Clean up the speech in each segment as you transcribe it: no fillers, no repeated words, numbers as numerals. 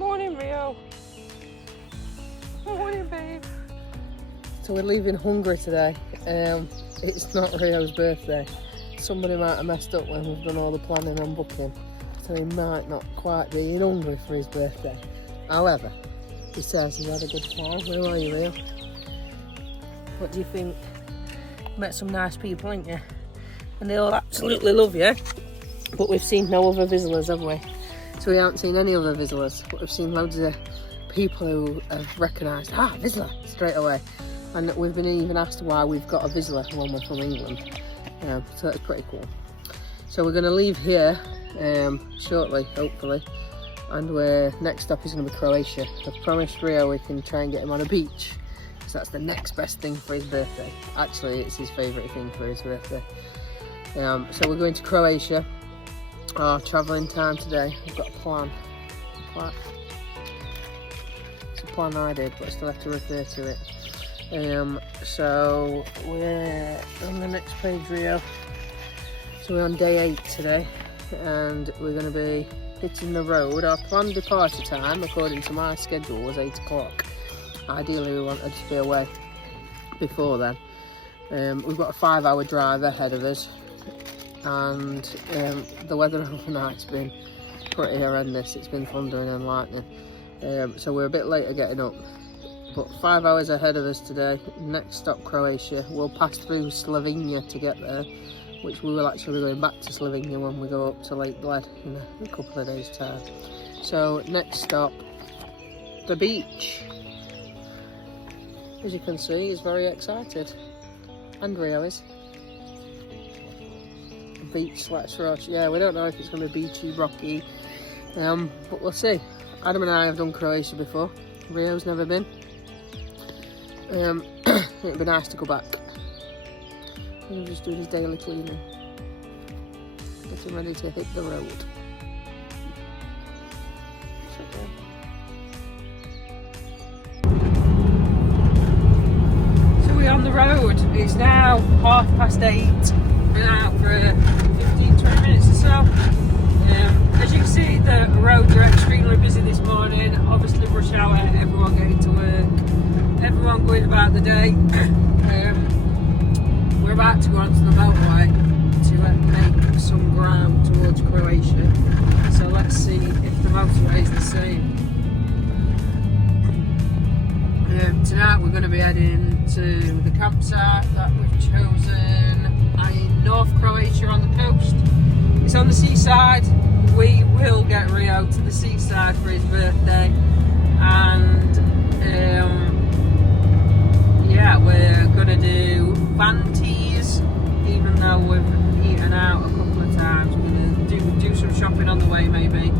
Morning, Rio. Morning, babe. So we're leaving Hungary today. It's not Rio's birthday. Somebody might have messed up when we've done all the planning and booking, so he might not quite be in Hungary for his birthday. However, he says he's had a good time. Where are you, Rio? What do you think? Met some nice people, ain't you? And they all absolutely love you. But we've seen no other visitors, have we? So we haven't seen any other visitors, but we've seen loads of people who have recognised, visitor, straight away. And we've been even asked why we've got a visitor when we're from England. So that's pretty cool. So we're going to leave here shortly, hopefully. And next stop is going to be Croatia. I've promised Rio we can try and get him on a beach, because that's the next best thing for his birthday. Actually, it's his favourite thing for his birthday. So we're going to Croatia. Our travelling time today, I've got a plan. It's a plan I did, but I still have to refer to it. So we're on the next page, Rio. So we're on day 8 today, and we're going to be hitting the road. Our planned departure time, according to my schedule, was 8 o'clock. Ideally, we wanted to be away before then. We've got a 5-hour drive ahead of us. And the weather overnight's been pretty horrendous. It's been thundering and lightning, so we're a bit later getting up, but 5 hours ahead of us today. Next stop, Croatia. We'll pass through Slovenia to get there, which we will actually be going back to Slovenia when we go up to Lake Bled in a couple of days time. So next stop, the beach. As you can see, he's very excited, and Rio is. Beach /rock. Yeah, we don't know if it's going to be beachy, rocky, but we'll see. Adam and I have done Croatia before. Rio's never been. It'd be nice to go back. He'll just do his daily cleaning, getting ready to hit the road. So we're on the road. It's now 8:30. Been out for 15-20 minutes or so. As you can see, the roads are extremely busy this morning. Obviously rush hour, everyone getting to work, everyone going about the day. We're about to go onto the motorway to make some ground towards Croatia. So let's see if the motorway is the same. Tonight we're going to be heading to the campsite that we've chosen in North Croatia on the coast. It's on the seaside. We will get Rio to the seaside for his birthday, and yeah, we're gonna do van teas. Even though we've eaten out a couple of times, we're gonna do some shopping on the way maybe,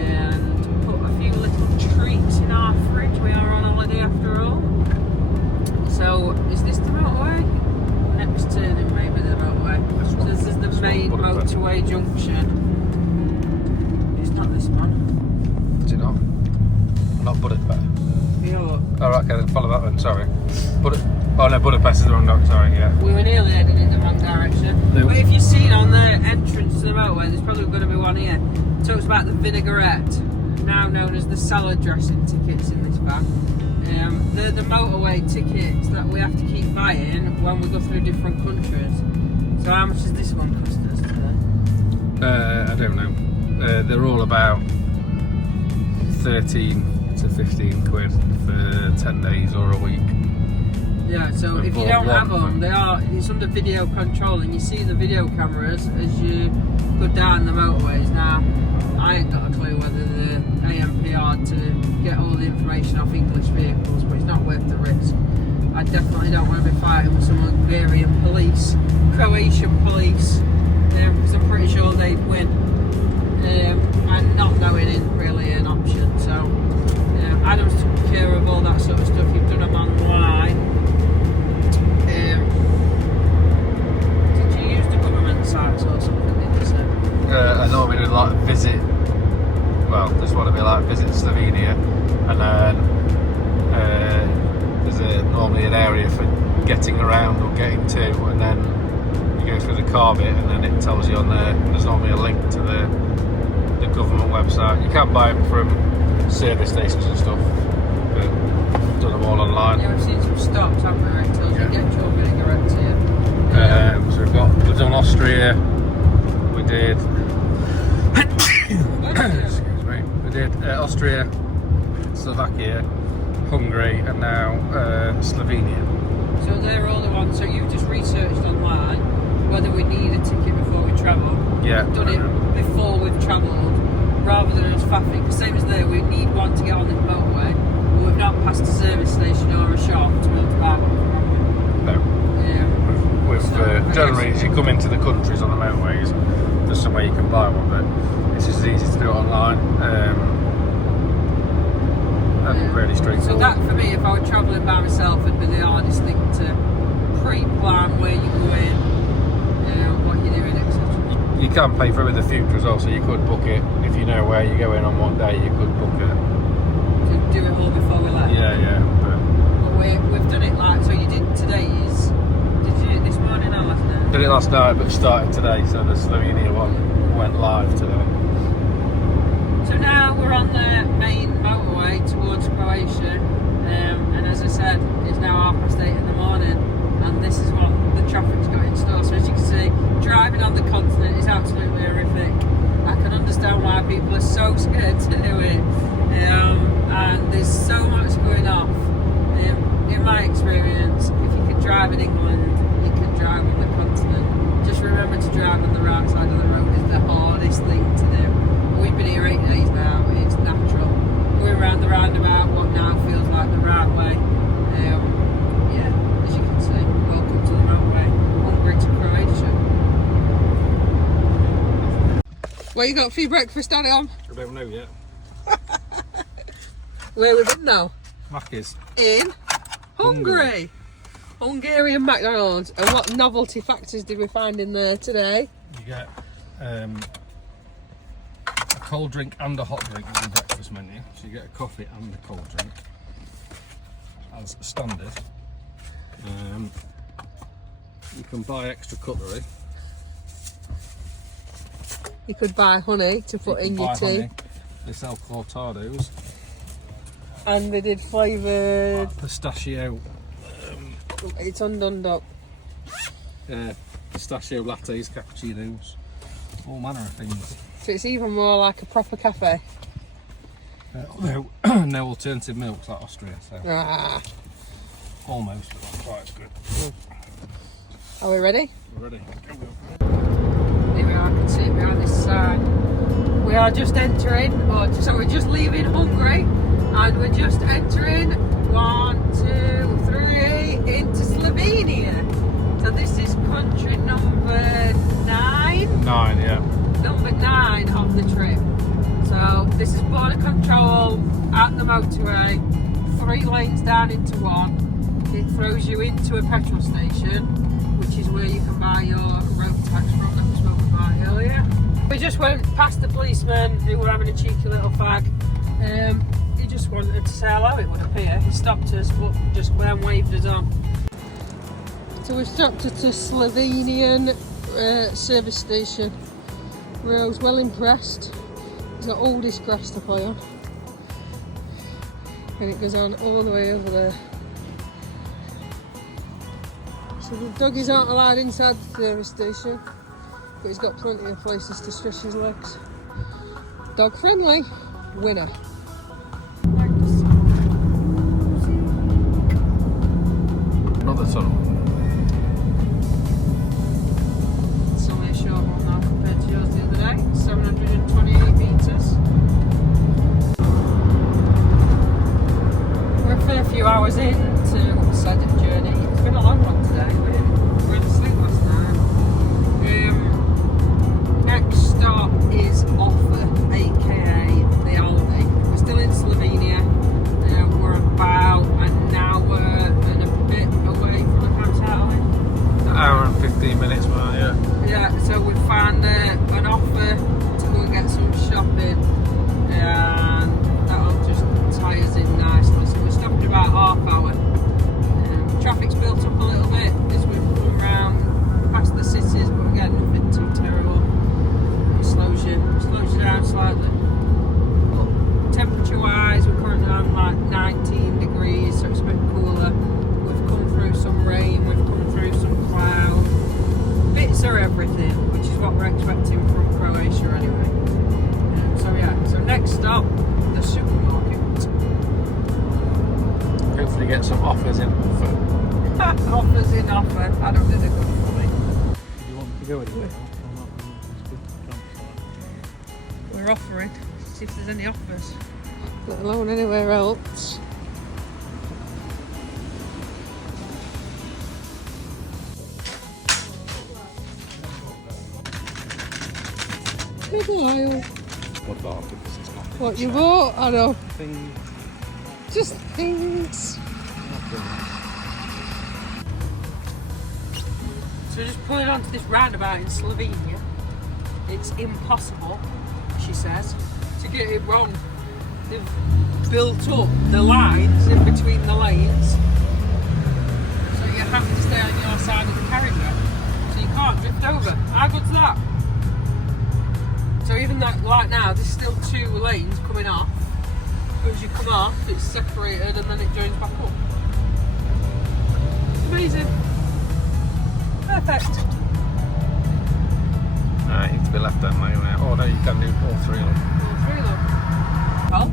and put a few little treats in our fridge. We are on holiday after all. So is this the motorway? Next turning maybe the motorway. So this is the main motorway junction. It's not this one. Is it not? Not Budapest. Yeah. Oh, right, okay, then follow that one, sorry. Oh no, Budapest is the wrong one, sorry, yeah. We were nearly heading in the wrong direction. Nope. But if you've seen on the entrance to the motorway, there's probably going to be one here. It talks about the vinaigrette, now known as the salad dressing tickets in this bag. They're the motorway tickets that we have to keep buying when we go through different countries. So how much does this one cost us today? I don't know. They're all about 13 to 15 quid for 10 days or a week. Yeah, so if you don't have them, it's under video control, and you see the video cameras as you go down the motorways. Now, I ain't got a clue whether the AMPR to get all the information off English vehicles, but it's not worth the risk. I definitely don't want to be fighting with some Hungarian police, Croatian police, because I'm pretty sure they'd win. And not going in really an option. So Adam's took care of all that sort of stuff. You've done them online. Did you use the government sites or something? Did you say? I normally do like visit. Well, just want to be like visit Slovenia, and then there's normally an area for getting around or getting to, and then you go through the car bit, and then it tells you on there. There's normally a link to the government website. You can buy them from service stations and stuff. But I've done them all online. Yeah, we've seen some stops, haven't we? It tells you get your vinegarette here. So we've done Austria. We did. Excuse me. We did Austria, Slovakia, Hungary, and now Slovenia. So they're all the ones. So you've just researched online whether we need a ticket before we travel. Yeah. We've done it before we've travelled, rather than us faffing. Because same as there, we need one to get on the motorway, but we've not passed a service station or a shop to be able to buy one. No. Yeah. With generally, as you come into the countries on the motorways, there's somewhere you can buy one, but it's just easy to do it online. And really straightforward. So that, for me, if I were travelling by myself, would be the hardest thing to pre-plan where you go in, what you're doing, etc. You can pay for it with the future as well, so you could book it if you know where you're going on what day. You could book it. To do it all before we left. Yeah. But we've done it like so. You did today's. Did you do it this morning or last night? Did it last night, but started today. So the Slovenia one went live today. So now we're on the main motorway towards Croatia, and as I said, it's now 8:30 in the morning, and this is what the traffic's got in store. So as you can see, driving on the continent is absolutely horrific. I can understand why people are so scared to do it, and there's so much going off. In my experience, if you can drive in England, you can drive on the continent. Just remember to drive on the right side of the road is the hardest thing to do. We've been here 8 days now, it's natural. We're around the roundabout, what now feels like the right way. As you can see, welcome to the motorway, Hungary to Croatia. What you got for your breakfast, Daddy? On? I don't know yet. Where we been now? Macca's. In Hungary. Hungarian McDonald's. And what novelty factors did we find in there today? You get a cold drink and a hot drink with the breakfast menu. So you get a coffee and a cold drink as standard. You can buy extra cutlery. You could buy honey to put in your tea. Honey. They sell cortados. And they did flavoured. Pistachio. It's undone up. Pistachio lattes, cappuccinos, all manner of things. So it's even more like a proper cafe. No alternative milks like Austria, so almost, but not quite as good. Are we ready? We're ready. Here we are, I can see it behind this sign. We are just entering, so we're just leaving Hungary, and we're just entering 1, 2, 3 into Slovenia. So this is country number 9. 9, yeah. Number 9 of the trip. So this is border control at the motorway, 3 lanes down into one. It throws you into a petrol station, which is where you can buy your road tax from that we spoke about earlier. We just went past the policeman who were having a cheeky little fag. He just wanted to say hello, it would appear. He stopped us, but just then waved us on. So we stopped at a Slovenian service station. I was well impressed. It's got all this grass to play on. And it goes on all the way over there. So the doggies aren't allowed inside the service station, but he's got plenty of places to stretch his legs. Dog friendly, winner. Another tunnel. It's only a short one now compared to yours the other day, 728 metres. We're a fair few hours into the said journey. It's been a long one today. We went to sleep last night. Next stop is Offa, aka the Aldi. We're still in Slovenia. We're about an hour and a bit away from the campsite, aren't we? An hour and 15 minutes, man, yeah. Yeah, so we found an offer to go and get some shopping, and that'll just tie us in nicely. So we're stopping about half hour. Traffic's built up a little bit as Offers in offer. I don't think they're good for me. You want to go anywhere? We're offering. See if there's any offers. Let alone anywhere else. Middle aisle. What you bought? I know. Thing. Just things. So we're just pulling onto this roundabout in Slovenia. It's impossible, she says, to get it wrong. They've built up the lines in between the lanes, so you have to stay on your side of the carriageway. So you can't drift over. How good's that? So even though, like now, there's still 2 lanes coming off. But as you come off, it's separated and then it joins back up. It's amazing. Perfect. No, it needs to be left that way. Oh no, you can do all 3 of them. All 3 of them. Well,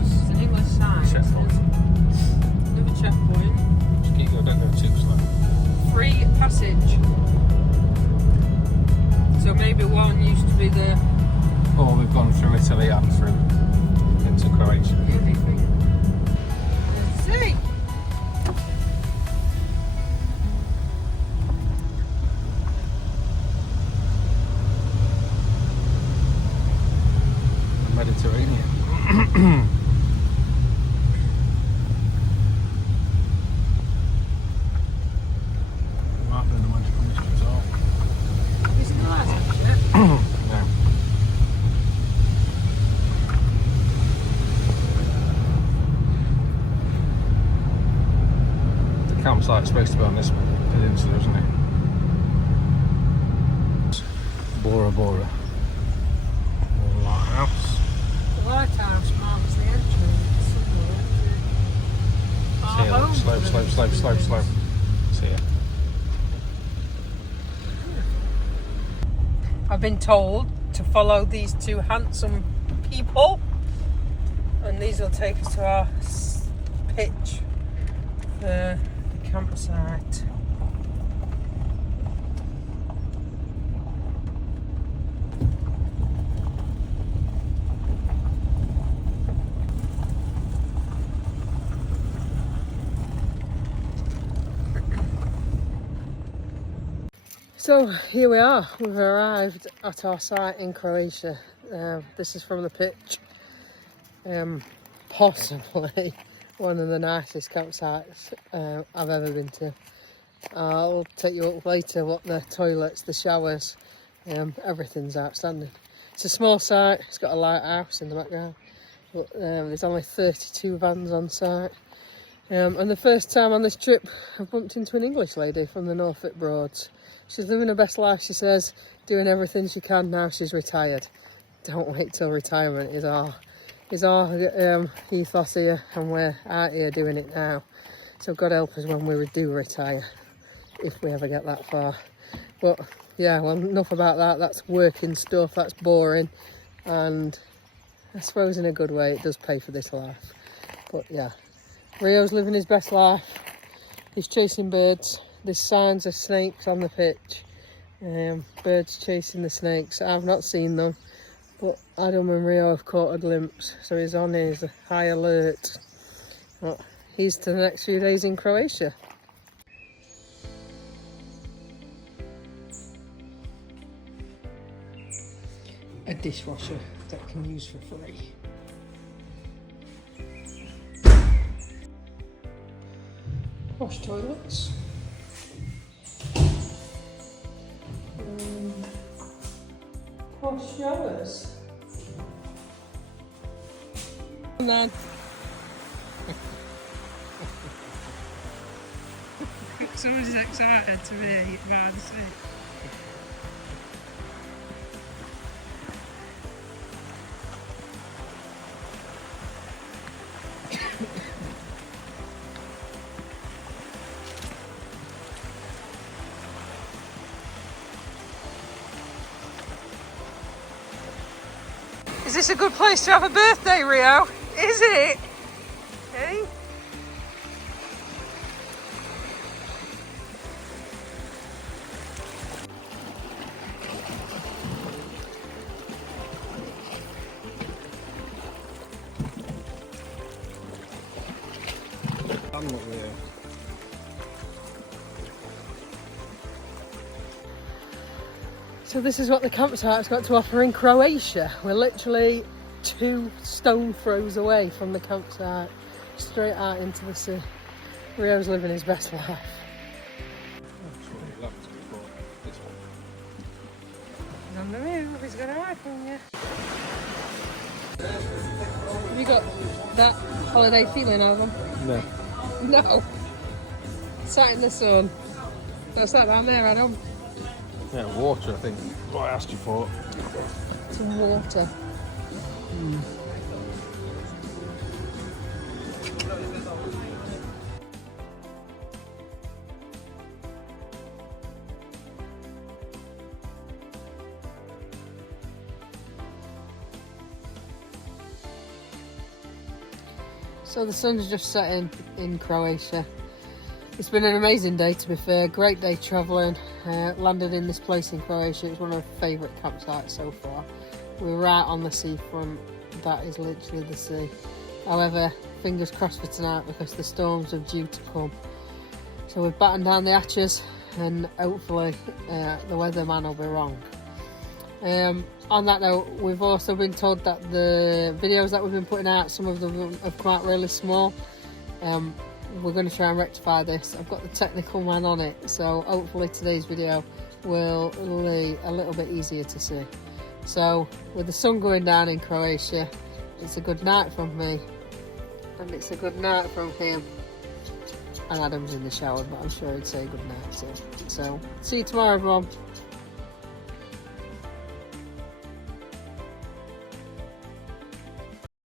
it's an English sign. Checkpoint. Another checkpoint. Just keep going, don't go too slow. Free passage. So maybe one used to be the... Oh, we've gone through Italy and through into Croatia. Let's see. Mediterranean. Is it glass actually? No. The campsite's supposed to be on this peninsula, isn't it? Bora Bora. Lighthouse. The lighthouse marks the entrance. See ya. Slow. See ya. I've been told to follow these 2 handsome people, and these will take us to our pitch for the campsite. So here we are, we've arrived at our site in Croatia. This is from the pitch. Possibly one of the nicest campsites I've ever been to. I'll take you up later what the toilets, the showers, everything's outstanding. It's a small site, it's got a lighthouse in the background, but there's only 32 vans on site. And the first time on this trip I've bumped into an English lady from the Norfolk Broads. She's living her best life, she says, doing everything she can now she's retired. Don't wait till retirement is our ethos here, and we're out here doing it now. So God help us when we do retire, if we ever get that far. But yeah, well, enough about that. That's working stuff, that's boring, and I suppose in a good way it does pay for this life. But yeah, Rio's living his best life. He's chasing birds. There's signs of snakes on the pitch. Birds chasing the snakes. I've not seen them, but Adam and Rio have caught a glimpse, so he's on his high alert. But he's to the next few days in Croatia. A dishwasher that I can use for free. Wash toilets. Wash showers. And then somebody's excited to be by the sea. Is this a good place to have a birthday, Rio? Is it? Hey? can look there. So this is what the campsite's got to offer in Croatia. We're literally 2 stone throws away from the campsite, straight out into the sea. Rio's living his best life. He's on the move, he's gonna ride from you. Have you got that holiday feeling over? No. No. Sat in the sun. That's that down there, Adam. Yeah, water, I think. What I asked you for. Some water. So the sun's just setting in Croatia. It's been an amazing day, to be fair. Great day travelling. Landed in this place in Croatia. It's one of my favourite campsites so far. We're right on the seafront. That is literally the sea. However, fingers crossed for tonight because the storms are due to come. So we've battened down the hatches and hopefully the weatherman will be wrong. On that note, we've also been told that the videos that we've been putting out, some of them have come out really small. We're going to try and rectify this. I've got the technical man on it, so hopefully today's video will be a little bit easier to see. So with the sun going down in Croatia, it's a good night from me and it's a good night from him. And Adam's in the shower, but I'm sure he'd say good night. So see you tomorrow, everyone.